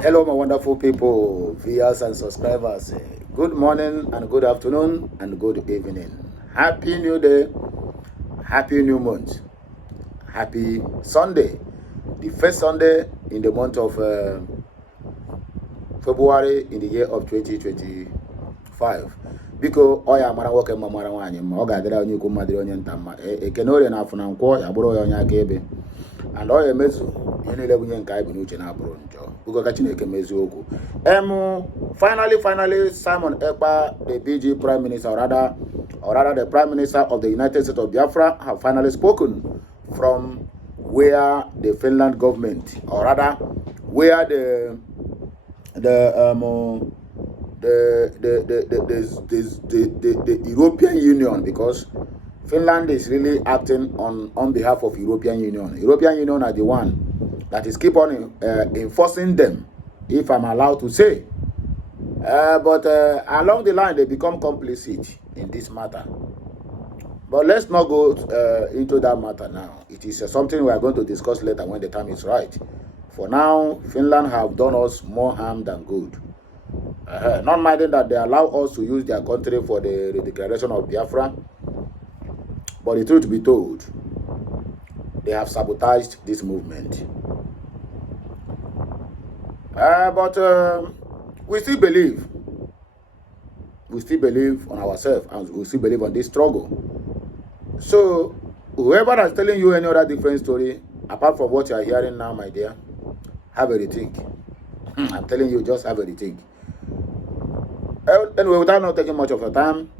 Hello, my wonderful people, viewers and subscribers. Good morning and good afternoon and good evening. Happy New Day, Happy New Month, Happy Sunday. The first Sunday in the month of February in the year of 2025. Biko oya mara nwoke mma mara nwaanyị mma ọ ga-adịrị onye ikwu mmadụ onye nta mma ekene orie na afọ na nkwọ ya bụrụ ya onye akaebe and ọ emezu ihe niile bụ ihe nke anyị bụ n'uche na-abụrụ njọ bụgo ka Chineke mezie okwu. Finally, Simon Ekpa, the BG Prime Minister, or rather the Prime Minister of the United States of Biafra, have finally spoken from where the Finland government, or rather where the European Union, because Finland is really acting on behalf of European Union. European Union are the one that is keep on enforcing them, if I'm allowed to say. But along the line, they become complicit in this matter. But let's not go into that matter now. It is something we are going to discuss later when the time is right. For now, Finland have done us more harm than good. Not minding that they allow us to use their country for the declaration of Biafra. But the truth be told, they have sabotaged this movement. But we still believe. We still believe on ourselves and we still believe on this struggle. So, whoever is telling you any other different story, apart from what you are hearing now, my dear, have a rethink. I'm telling you, just have a rethink. Anyway, without not taking much of your time,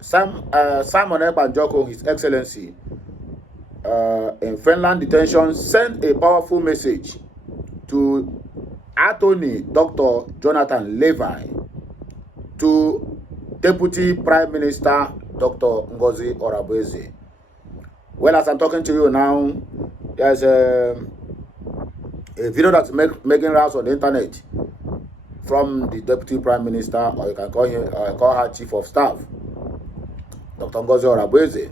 Simon Ekpa, His Excellency, in Finland detention, sent a powerful message to Attorney Dr. Jonathan Levy, to Deputy Prime Minister Dr. Ngozi Orebeze. Well, as I'm talking to you now, there's a video that's making rounds on the internet from the Deputy Prime Minister, or you can call her Chief of Staff, Dr. Ngozi Orebeze.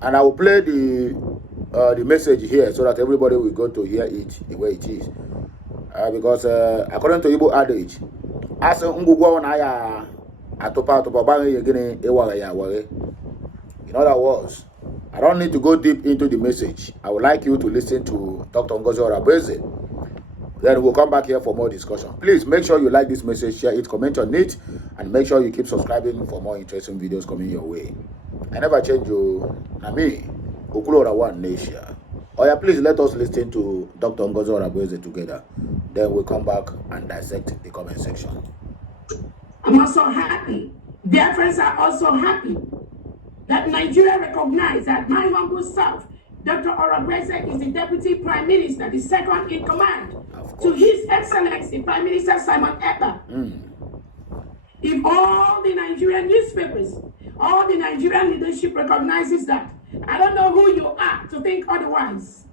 And I will play the message here so that everybody will go to hear it the way it is. Because according to Igbo adage, as in other words, I don't need to go deep into the message. I would like you to listen to Dr. Ngozi Orebeze. Then we'll come back here for more discussion. Please make sure you like this message, share it, comment on it, and make sure you keep subscribing for more interesting videos coming your way. I never change you. Nami, Ukulora One Nation. Oh yeah, please let us listen to Dr. Ngozi Orebeze together. Then we'll come back and dissect the comment section. I'm also happy. Their friends are also happy that Nigeria recognized that my humble self, Dr. Orebeze, is the Deputy Prime Minister, the second in command to His Excellency Prime Minister Simon Ekpa. If all the Nigerian newspapers, all the Nigerian leadership recognizes that, I don't know who you are to think otherwise.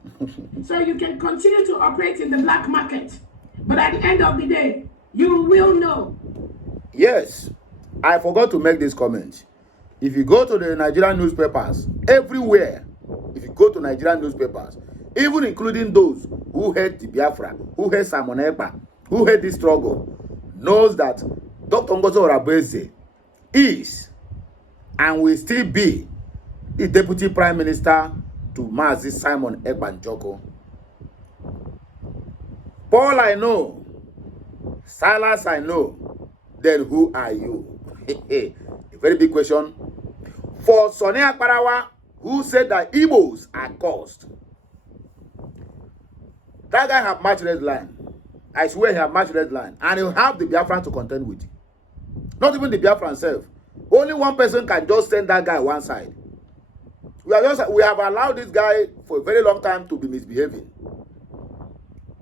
So you can continue to operate in the black market. But at the end of the day, you will know. Yes, I forgot to make this comment. If you go to the Nigerian newspapers, everywhere, if you go to Nigerian newspapers, even including those who hate the Biafra, who hate Simon Ekpa, who hate this struggle, knows that Dr. Ngozi Orebeze is and will still be the Deputy Prime Minister to Mazi Simon Ekpa Njoko. Paul I know, Silas I know, then who are you? A very big question. For Sonny Akparawa, who said that Igbos are cursed. That guy have match red line. I swear he have match red line. And he'll have the Biafran to contend with. Not even the Biafran self. Only one person can just send that guy one side. We have allowed this guy for a very long time to be misbehaving.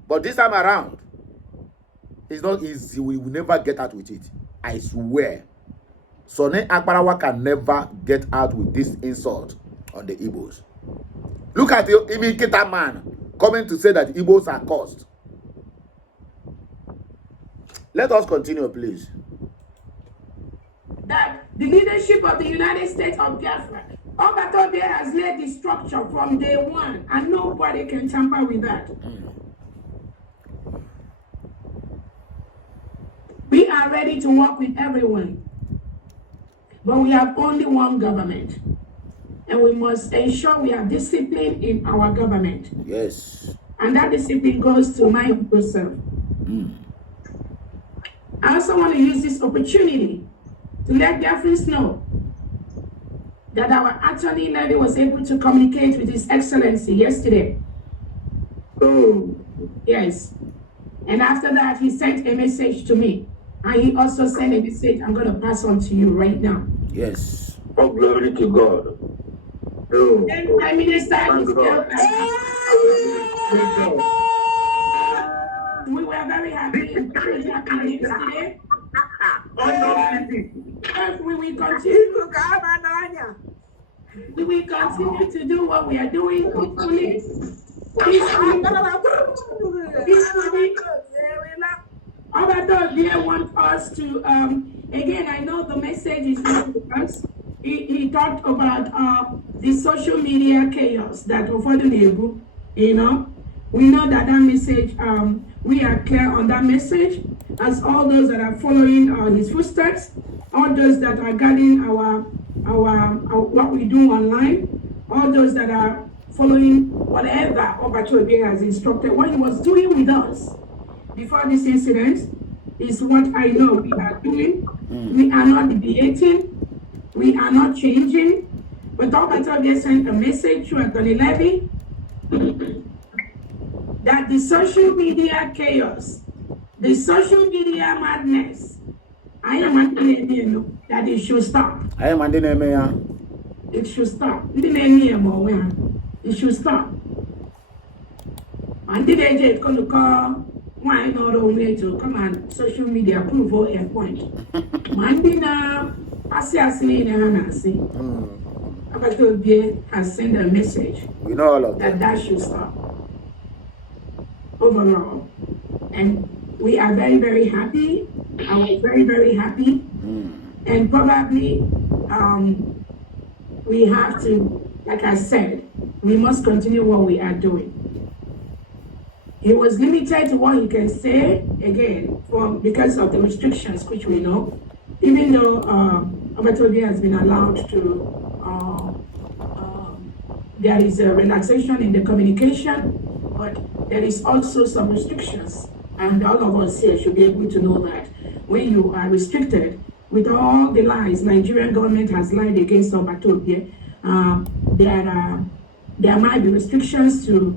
But this time around, it's not easy. We will never get out with it. I swear. Sonny Akparawa can never get out with this insult on the Igbos. Look at the Imikita man coming to say that Igbos are cursed. Let us continue, please. That the leadership of the United States of Biafra, Obatobe has laid the structure from day one, and nobody can tamper with that. are ready to work with everyone. But we have only one government. And we must ensure we have discipline in our government. Yes. And that discipline goes to my humble self. I also want to use this opportunity to let Biafrans know that our attorney Levy was able to communicate with His Excellency yesterday. Oh, yes. And after that, he sent a message to me. And he also sent a message I'm going to pass on to you right now. Yes. Oh, glory to God. Oh. Then Prime Minister is still we were very happy and very happy yesterday. We will continue. We will continue to do what we are doing, hopefully. Peacefully. Obato Dear want us to, again, I know the message is not with us. He talked about the social media chaos that Ofodu, you know. We know that message, we are clear on that message, as all those that are following his footsteps, all those that are guarding our what we do online, all those that are following whatever Obato has instructed. What he was doing with us before this incident is what I know we are doing. We are not deviating. We are not changing. But Obato sent a message to Anthony Levy that the social media chaos, the social media madness, I am that it should stop. I am It should stop. It should stop. And the day is going to call why not only to come on social media prove for a point. Mandina, assassin and Nancy. Abato has sent a message. We know all of that should stop. Overall. And we are very, very happy. I was very, very happy. And probably we have to, like I said, we must continue what we are doing. He was limited to what he can say, again, because of the restrictions, which we know. Even though Obatobia has been allowed to, there is a relaxation in the communication, but there is also some restrictions. And all of us here should be able to know that when you are restricted, with all the lies Nigerian government has lied against Obatobia, there might be restrictions to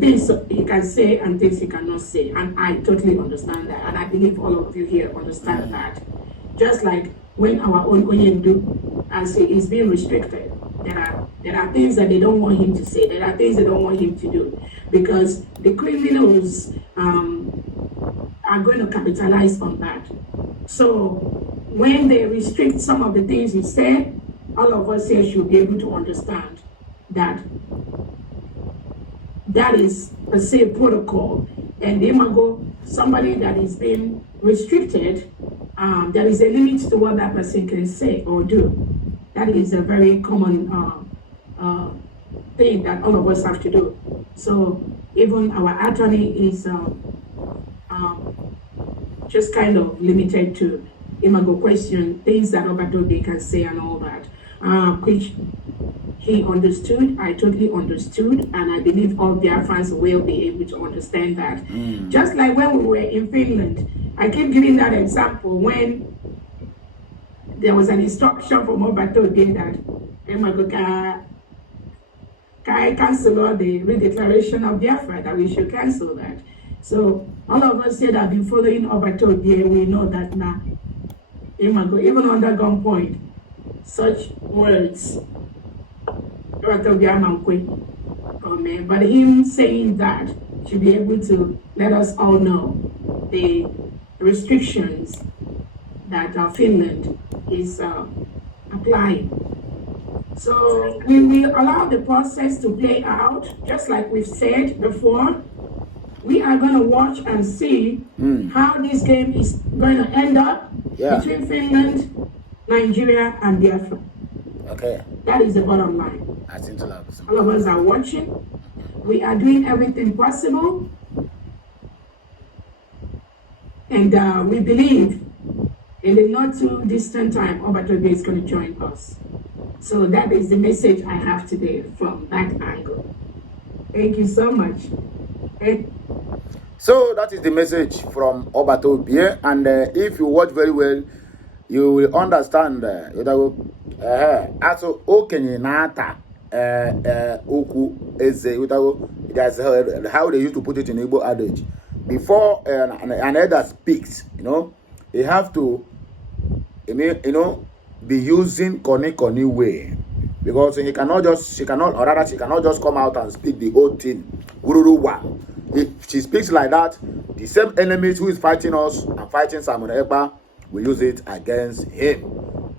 things he can say and things he cannot say. And I totally understand that. And I believe all of you here understand that. Just like when our own Onyendu, as he is being restricted, there are things that they don't want him to say. There are things they don't want him to do. Because the criminals are going to capitalize on that. So when they restrict some of the things he said, all of us here should be able to understand that that is a safe protocol. And somebody that is being restricted, there is a limit to what that person can say or do. That is a very common thing that all of us have to do. So even our attorney is just kind of limited to question things that Obato can say and all that, which he understood. I totally understood, and I believe all Biafrans will be able to understand that. Just like when we were in Finland, I keep giving that example when there was an instruction from Obato that cancel all the redeclaration of Biafra, that we should cancel that. So all of us here that have been following Obato, we know that now, even under gunpoint, such words, but him saying that should be able to let us all know the restrictions that Finland is applying. So we will allow the process to play out, just like we've said before. We are going to watch and see how this game is going to end up between Finland, Nigeria, and Biafra. Okay. That is the bottom line. All of us are watching. We are doing everything possible And we believe in the not too distant time, Obatobe is going to join us. So that is the message I have today from that angle. Thank you so much. So that is the message from Obatobe, and if you watch very well, you will understand. Also, okenye nata oku eze. That's how they used to put it in Igbo adage. Before an elder speaks, they have to, be using koni way, because she cannot just come out and speak the whole thing. If she speaks like that, the same enemies who is fighting us and fighting Simon Ekpa will use it against him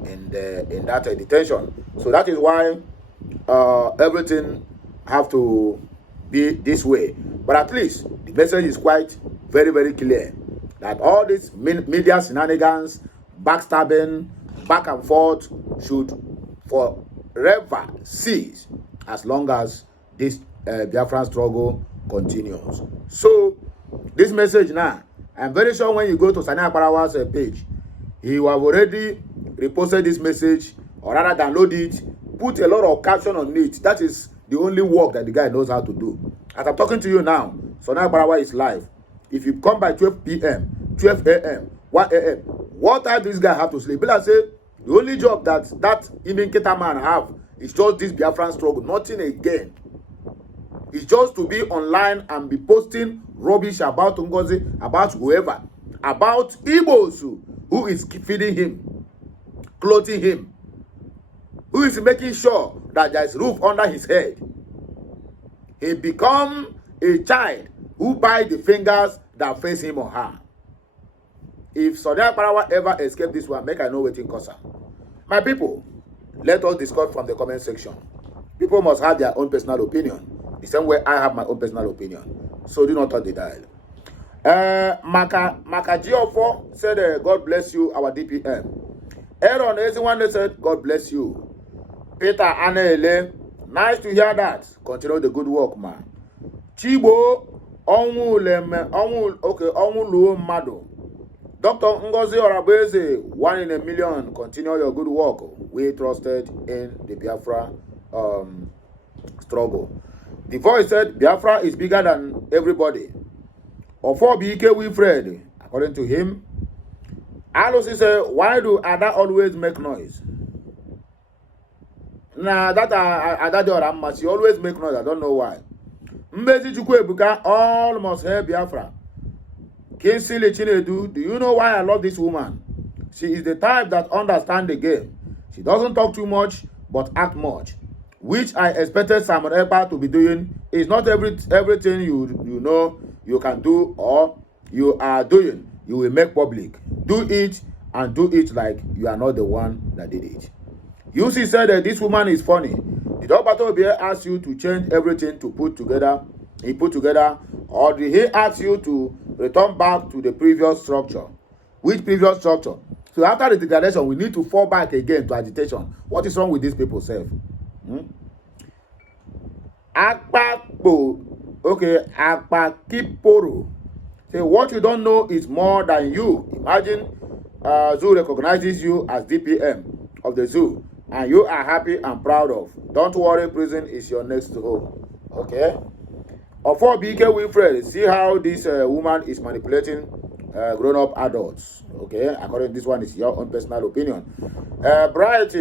in that detention. So that is why everything have to be this way. But at least the message is quite very, very clear that all these media shenanigans, backstabbing, back and forth should forever cease as long as this Biafran struggle continues. So this message now, I'm very sure when you go to Sani Akparawa's page, he will have already reposted this message, or rather download it, put a lot of caption on it. That is the only work that the guy knows how to do. As I'm talking to you now, Sani Akparawa is live. If you come by 12 p.m., 12 a.m., 1 a.m., what time this guy have to sleep? But I say, the only job that Nkere man have is just this Biafran struggle, nothing again. It's just to be online and be posting rubbish about Ngozi, about whoever, about Igbos who is feeding him, clothing him, who is making sure that there is roof under his head. He become a child who bite the fingers that face him or her. If Sani Akparawa ever escape this one, make I know wetin cause am. My people, let us discuss from the comment section. People must have their own personal opinion, the same way I have my own personal opinion. So do not touch the dial. Makajiofo said, God bless you, our DPM. Aaron Eziwande said, God bless you. Peter Anele, nice to hear that. Continue the good work, man. Chibo, Onwulu Mado. Dr. Ngozi Orabeze, 1 in a million. Continue your good work. We trusted in the Biafra struggle. The voice said, Biafra is bigger than everybody. Ofo BK Wilfred, according to him. Alosi said, why do Ada always make noise? Nah, that Ada she always make noise. I don't know why. Mbezi Chukwebuka, all must hear Biafra. Kinsile Chinedu, do you know why I love this woman? She is the type that understands the game. She doesn't talk too much, but act much, which I expected Simon Ekpa to be doing. Is not everything you know you can do or you are doing, you will make public. Do it, and do it like you are not the one that did it. UC said that this woman is funny. Did Obatobe ask you to change everything to put together, or did he ask you to return back to the previous structure? Which previous structure? So after the degradation, we need to fall back again to agitation. What is wrong with these people, self? Ekpa Kiporo. Say, what you don't know is more than you. Imagine zoo recognizes you as DPM of the zoo, and you are happy and proud of. Don't worry, prison is your next home. Okay? Or for BK Wilfred, see how this woman is manipulating grown-up adults. Okay? According to this one, is your own personal opinion. Bright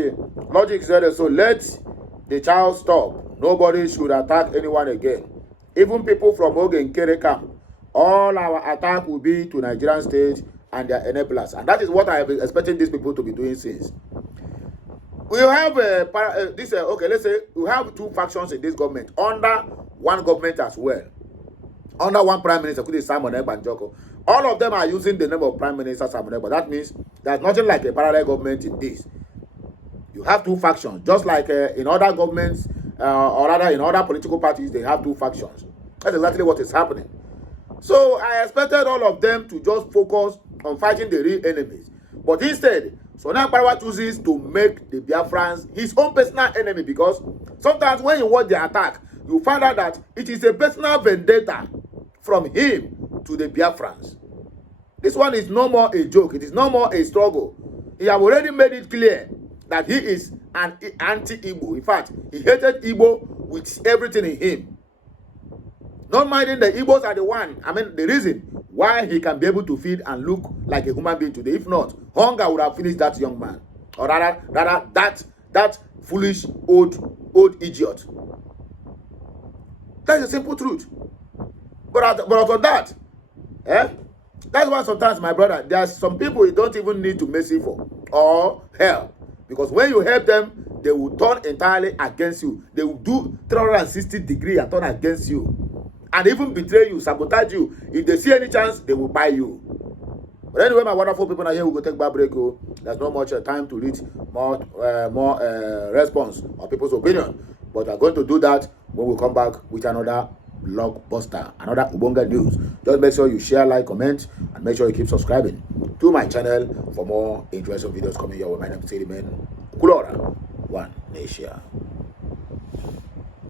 Logic said, so let the child stop. Nobody should attack anyone again. Even people from Nkere camp. All our attack will be to Nigerian state and their enablers. And that is what I have been expecting these people to be doing since. We have let's say we have two factions in this government under one government as well. Under one prime minister, which is Simon Ekpa. All of them are using the name of Prime Minister Simon Ekpa. That means there's nothing like a parallel government in this. You have two factions, just like in other governments, or rather in other political parties, they have two factions. That's exactly what is happening. So I expected all of them to just focus on fighting the real enemies. But instead, Sani Akparawa chooses to make the Biafrans his own personal enemy, because sometimes when you watch the attack, you find out that it is a personal vendetta from him to the Biafrans. This one is no more a joke. It is no more a struggle. He have already made it clear that he is an anti-Igbo. In fact, he hated Igbo with everything in him. Not minding the Igbos are the one, the reason why he can be able to feed and look like a human being today. If not, hunger would have finished that young man. Or rather that foolish old idiot. That's the simple truth. But for that, that's why sometimes, my brother, there are some people you don't even need to mercy for or help. Because when you help them, they will turn entirely against you. They will do 360 degrees and turn against you. And even betray you, sabotage you. If they see any chance, they will buy you. But anyway, my wonderful people are here. We go take back break. There's not much time to read more response on people's opinion. But we're going to do that when we come back with another blockbuster, another Ubonga news. Just make sure you share, like, comment, and make sure you keep subscribing to my channel for more interesting videos coming your way. My name is Kulora, One Nation.